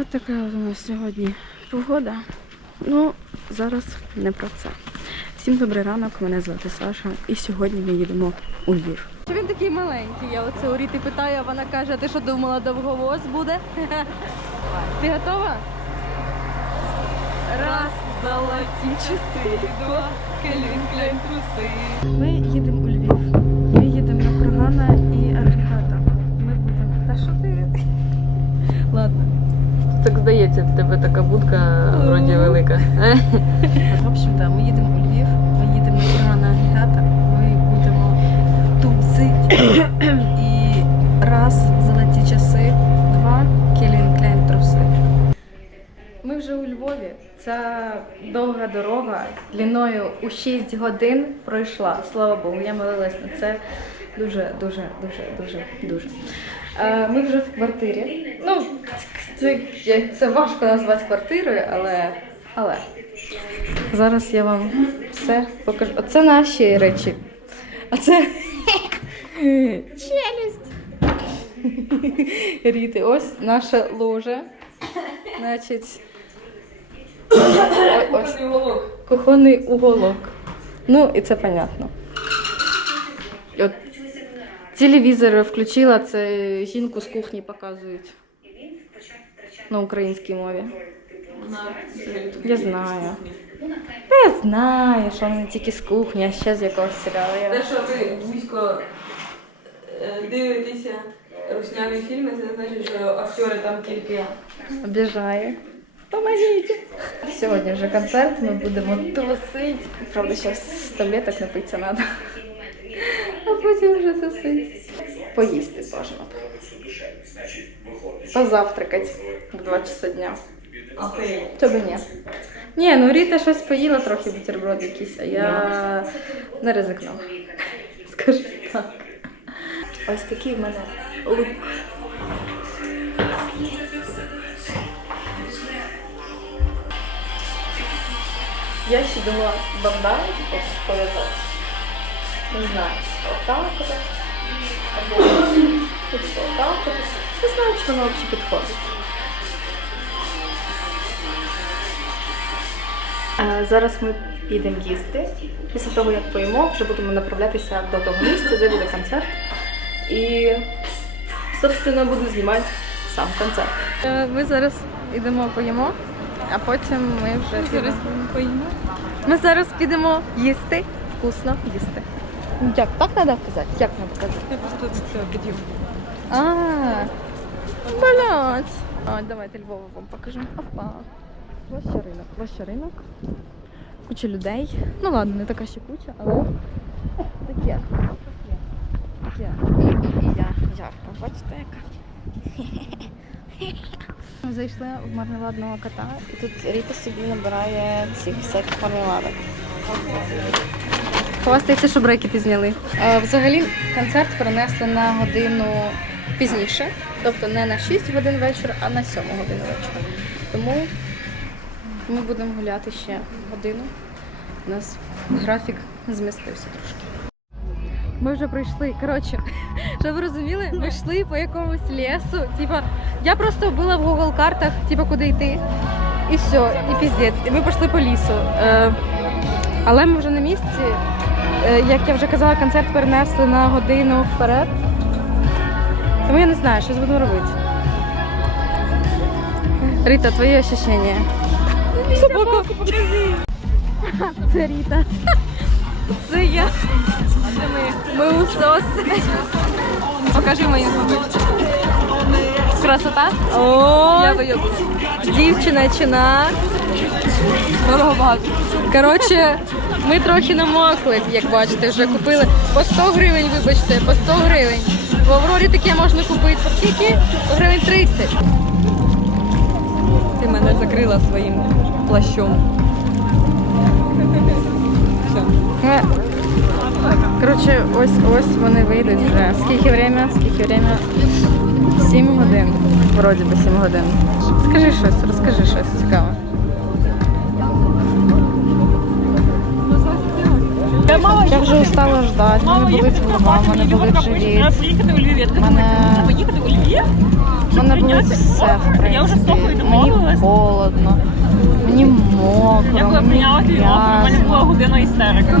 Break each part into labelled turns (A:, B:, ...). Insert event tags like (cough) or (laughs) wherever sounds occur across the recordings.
A: Ось така у нас сьогодні погода. Ну, зараз не про це. Всім добрий ранок, мене звати Саша, і сьогодні ми їдемо у Львів.
B: Він такий маленький? Я оце у Ріти питаю, а вона каже, а ти що думала, довговоз буде? (laughs) Ти готова? Раз, золоті часи, два, Кельвін Кляйн труси.
A: Ми їдемо
C: Так здається, в тебе така будка вроді велика.
A: В общем, да, ми їдемо у Львів, ми їдемо на Кургана агрегата. Ми будемо тусить. і раз золоті часи, два Кельвін Кляйн труси. Ми вже у Львові. Ця довга дорога длиною у 6 годин пройшла. Слава Богу, я молилась на це дуже, дуже, дуже, дуже, дуже. Е, Ми вже в квартирі. Ну, це, це важко назвати квартирою, але, але зараз я вам все покажу. Оце наші речі. А це (laughs) челюсть. (laughs) Ріти, ось наша ложа. Значить, ось кухонний уголок. Ну, і це понятно. Телевізор включила, це жінку з кухні показують. На українській мові. Я знаю. Та Я знаю, що вони тільки з кухні, а ще з якогось серіалу.
C: Те,
A: Я...
C: що ви вузько е, дивитеся русняві фільми, це не значить, що актори там тільки.
A: Обіжає. Помогите. Сьогодні вже концерт, ми будемо тусить. Правда, зараз таблеток напитися треба. А вже тусить. Поїсти бажано. Позавтракати в 2 часа дня. Тобі ні. Ні, ну Ріта щось поїла трохи бутерброд якийсь, а я не ризикнула. (laughs) Скажи так. Ось такий в мене лук. Я ще думала бандана пов'язати. Не знаю, отак от. Або тут. Не знаю, чи воно взагалі підходить. Зараз ми підемо їсти. Після того, як поїмо, вже будемо направлятися до того місця, де буде концерт. І, собственно, буду знімати сам концерт.
B: Е, Ми зараз йдемо поїмо, а потім ми вже зараз поїмо. Ми зараз підемо їсти. Вкусно їсти. Як так треба казати? Як треба казати?
C: Я просто хотів.
B: А, блядь. А, давайте Львова вам покажу. Опа. Площа ринок. Площа ринок. Куча людей. Ну ладно, не така ще куча, але таке. Таке. І, і, і я ярко. Бачите, яка? Ми зайшли в мармеладного кота, і тут Ріта собі набирає цих всяких мармеладок. Хвастається, що брекети зняли. Е, взагалі концерт перенесли на годину пізніше, тобто не на 6 годин вечора, а на 7 годину вечора. Тому ми будемо гуляти ще годину. У нас графік змістився трошки. Ми вже прийшли. Коротше, щоб ви розуміли, ми йшли по якомусь лісу. Типа, я просто була в Google картах, типа, куди йти. І все, і піздець. І ми пішли по лісу. Е, але ми вже на місці. Е, як я вже казала, концерт перенесли на годину вперед. Тому я не знаю, що будемо робити. Рита, твої ощущення? Собаку покажи. Це Ріта. Це я. Це ми. Ми усоси. Покажи мої зуби. Красота? О, я. Дівчина чина. Дорого багато. Коротше, ми трохи намокли, як бачите, вже купили по 100 гривень, вибачте, по 100 гривень. В Аврорі таке можна купити по скільки? Гривень 30.
C: Ти мене закрила своїм плащом. Все.
A: Коротше, ось ось вони вийдуть вже. Скільки время? Скільки время? 7 годин. Вроді би 7 годин. Скажи щось, розкажи щось цікаве. Я вже устала ждати. Мене болить голова, мене болить живіт.
D: У
A: Мене
D: у?
A: У мене
D: болить
A: все, в принципі. Мені холодно, мені мокро,
D: Я коли
A: мені
D: прийняла твій офер, у мене була
A: грязно.
D: година істерики.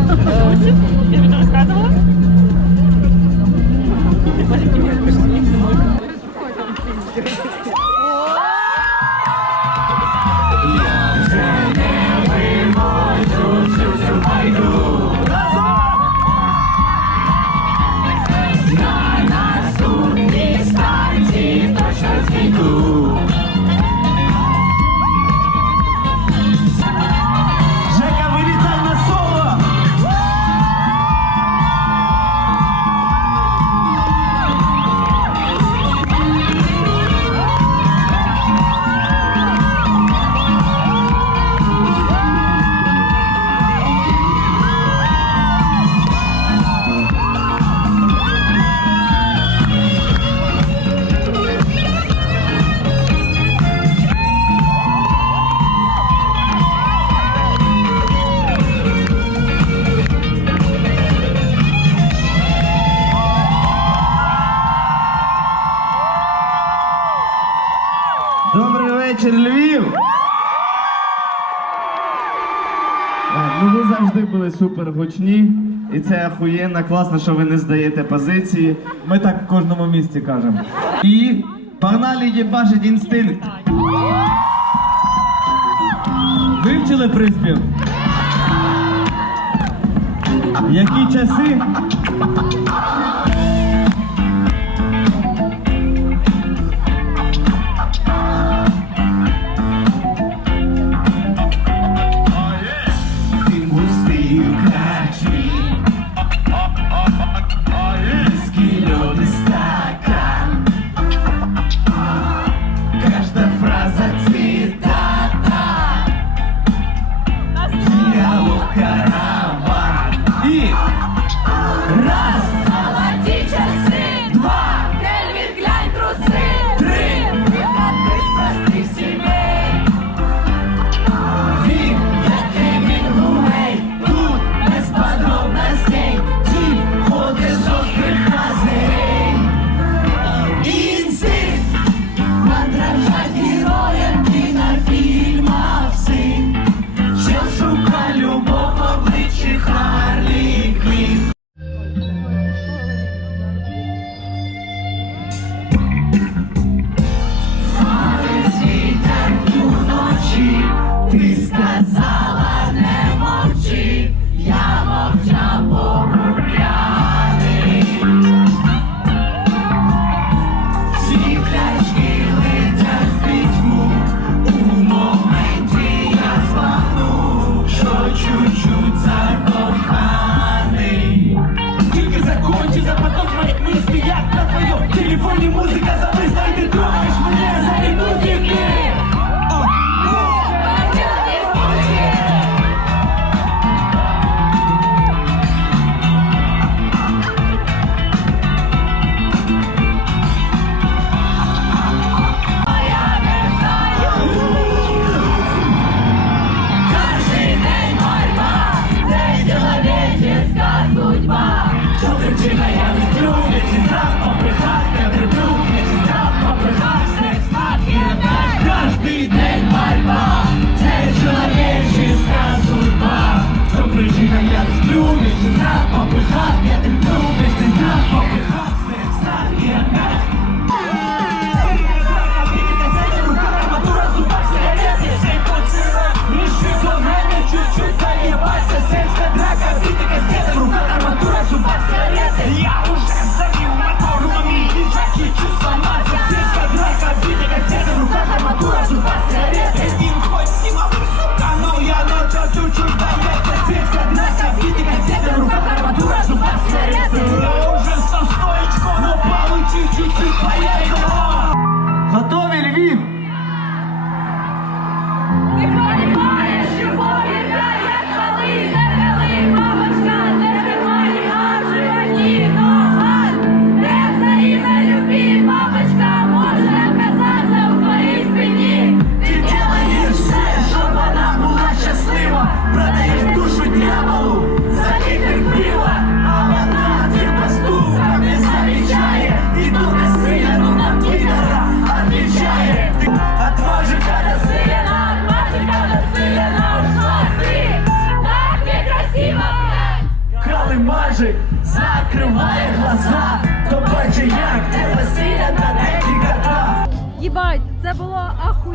E: Вечір, Львів! Ну ви завжди були супер гучні. І це охуєнно, класно, що ви не здаєте позиції. Ми так в кожному місці кажемо. І погнали їбашить інстинкт. Вивчили приспів? Які часи?
A: you.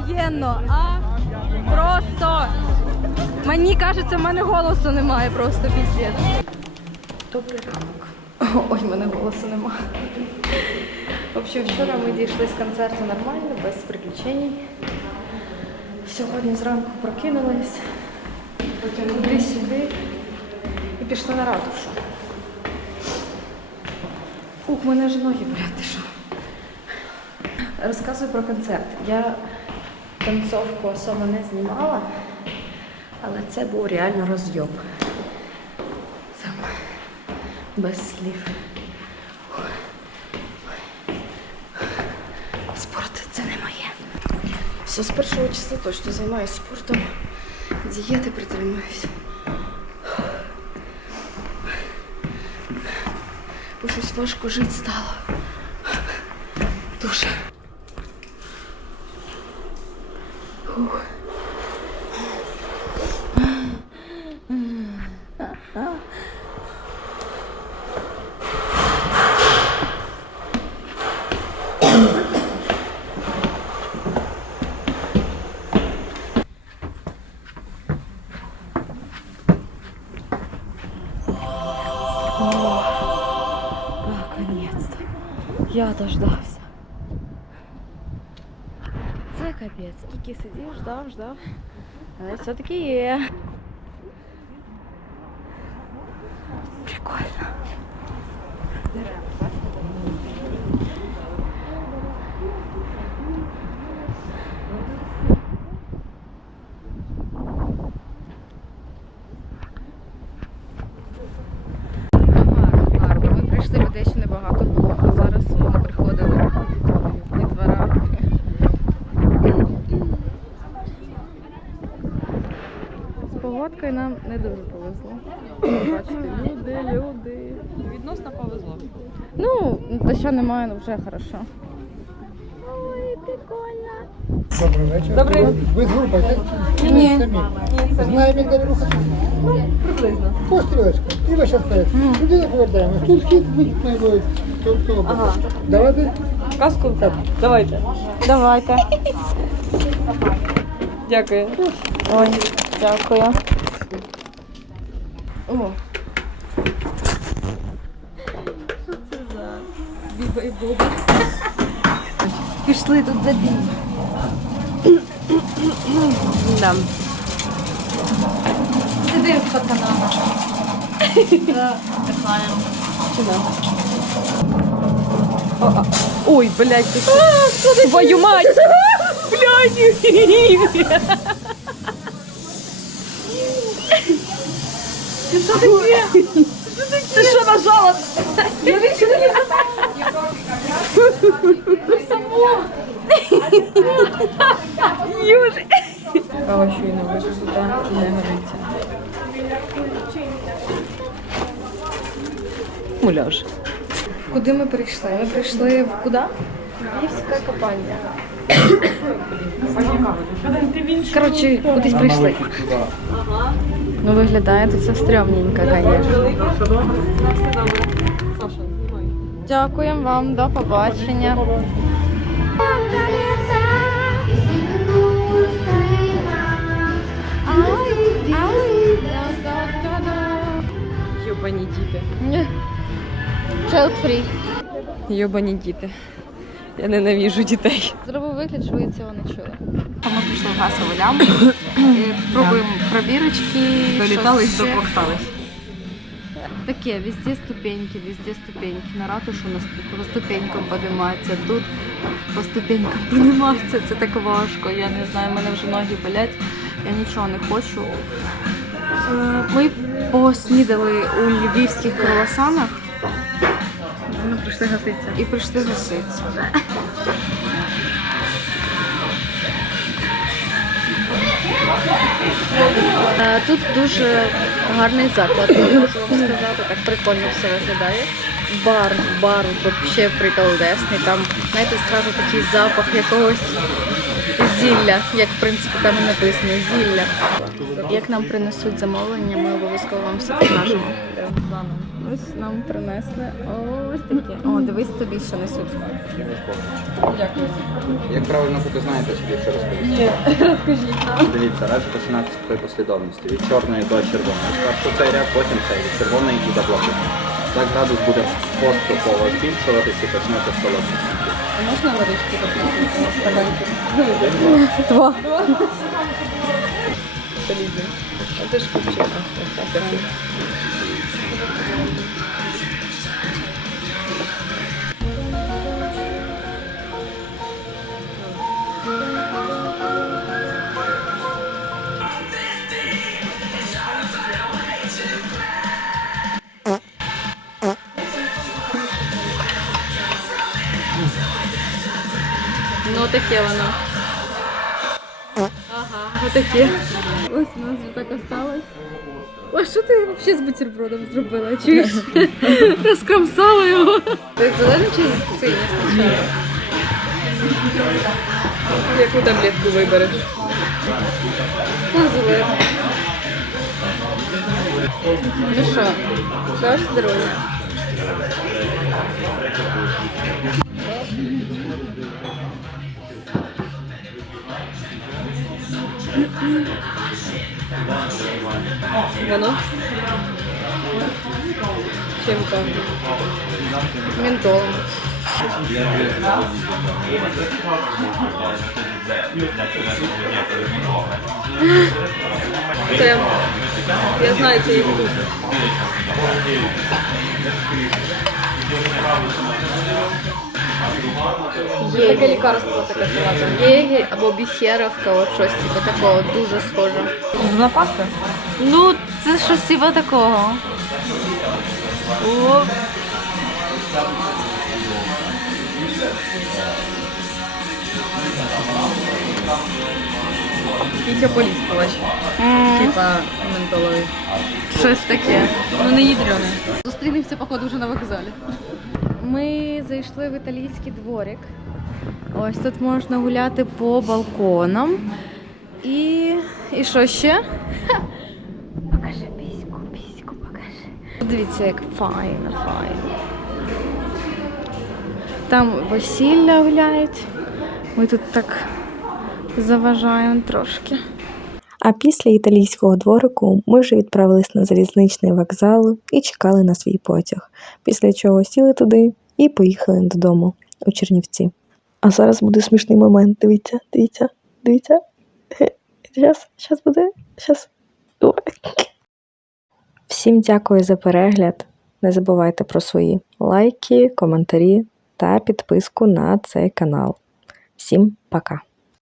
A: Було ахуєнно. А просто. Мені кажеться, в мене голосу немає, просто піздець. Добрий ранок. Ой, в мене голосу немає. В общем, вчора ми дійшли з концерту нормально, без приключень. Сьогодні зранку прокинулись, туди-сюди і пішли на ратушу. Ух, мене ж ноги болять, ти що? Розказую про концерт. Я танцовку особо не знімала, але це був реально розйоб. Там, без слів. Спорт це не моє. Все, з першого числа точно займаюся спортом. Дієти притримуюсь. Бо щось важко жити стало. Дуже. Дождався. Це капець. Скільки сидів, ждав, ждав. Але все-таки є. Прикольно. Гарно, гарно. Ми прийшли, людей ще небагато було, а зараз вони приходили від двора. З нам не дуже повезло. Бачите, люди, люди.
D: Відносно повезло.
A: Ну, дощу немає, ну вже хорошо. Ой, прикольно.
F: Добрий вечір.
C: Добрий.
F: Ви з групи, так? Чи
A: Ні.
F: ви самі? Знаємо, як далі рухатися?
C: Приблизно.
F: По стрілочку. І ви ще вперед. Туди не повертаємось. Тут хід, вихід має бути. Тут то
C: Ага.
F: Давайте.
C: Казку? Давайте.
A: Давайте.
C: Дякую.
A: Ой, дякую. О. Що це за біба і боба? Пішли тут за бій.
G: Да.
A: Сидим з пацанами.
G: Ой, блядь, ти що? Твою мать! Блядь! Ти що таке? Ти що нажала? Я відчула. Южі. Кава щойно випитута і не гориться. Муляж.
A: Куди ми прийшли? Ми прийшли в куди? Львівська копальня. Коротше, кудись прийшли. Ну, виглядає тут все стрьомненько, звісно. Дякуємо вам, до побачення.
G: Йобані діти.
A: Child free.
G: Йобані діти. Я ненавіжу дітей.
A: Зробив вигляд, що ви цього не чули.
G: Ми пішли в. Пробуємо пробірочки. Долітались,
A: Що ще? Таке, везде ступеньки, везде ступеньки. На ратушу на ступ- по ступенькам подиматися, тут по ступенькам (laughs) підніматися. Це так важко. Я не знаю, в мене вже ноги болять. Я нічого не хочу. Е, Ми поснідали у львівських круасанах
G: Ми прийшли гаситися.
A: і прийшли гаситися. Тут дуже гарний заклад, можу вам сказати, так прикольно все виглядає. Бар, бар взагалі приколдесний. Там, знаєте, зразу такий запах якогось зілля, як в принципі там і написано зілля. Як нам принесуть замовлення, ми обов'язково вам все покажемо. Ось нам принесли ось такі. О, дивись, тобі ще несуть. Дякую.
H: Як правильно бути знаєте, чи більше розповісти?
A: Ні, розкажіть нам.
H: Дивіться, раджу починати з такої послідовності. Від чорної до червоної. Спершу цей ряд, потім цей від червоної і до блакитної. Так градус буде поступово збільшуватися і почнете з солодкості.
A: Можна водички попити? Два. Солідно. А ти ж купчик. Ну таке воно. Ага, отаке. Ось у нас вже так осталось. А що ти взагалі з бутербродом зробила? Чуєш? (laughs) Розкромсала його. Ти зелений чи синій спочатку? Яку таблетку вибереш? Ну, зелену. Ну що, Що ж здоров'я? Воно? Чим пахне? Ментолом. Це, я знаю цей вкус. Є таке лікарство таке салатом. Єгерь або біхеровка, от щось типу такого дуже схоже.
D: Зубна паста?
A: Ну, це щось типу такого. О.
C: Якийсь ополіскувач, типа ментоловий.
A: Щось таке.
C: Ну не ядрене.
A: Зустрінемося, походу, вже на вокзалі. Ми зайшли в італійський дворик. Ось тут можна гуляти по балконам. І. І що ще? Покажи піську, піську, покажи. Дивіться, як файно, файно. Там весілля гуляють. Ми тут так заважаємо трошки.
I: А після італійського дворику ми вже відправились на залізничний вокзал і чекали на свій потяг, після чого сіли туди і поїхали додому у Чернівці. А зараз буде смішний момент. Дивіться, дивіться, дивіться. (laughs) Зараз, зараз буде. Зараз. Всім дякую за перегляд. Не забувайте про свої лайки, коментарі та підписку на цей канал. Всім пока!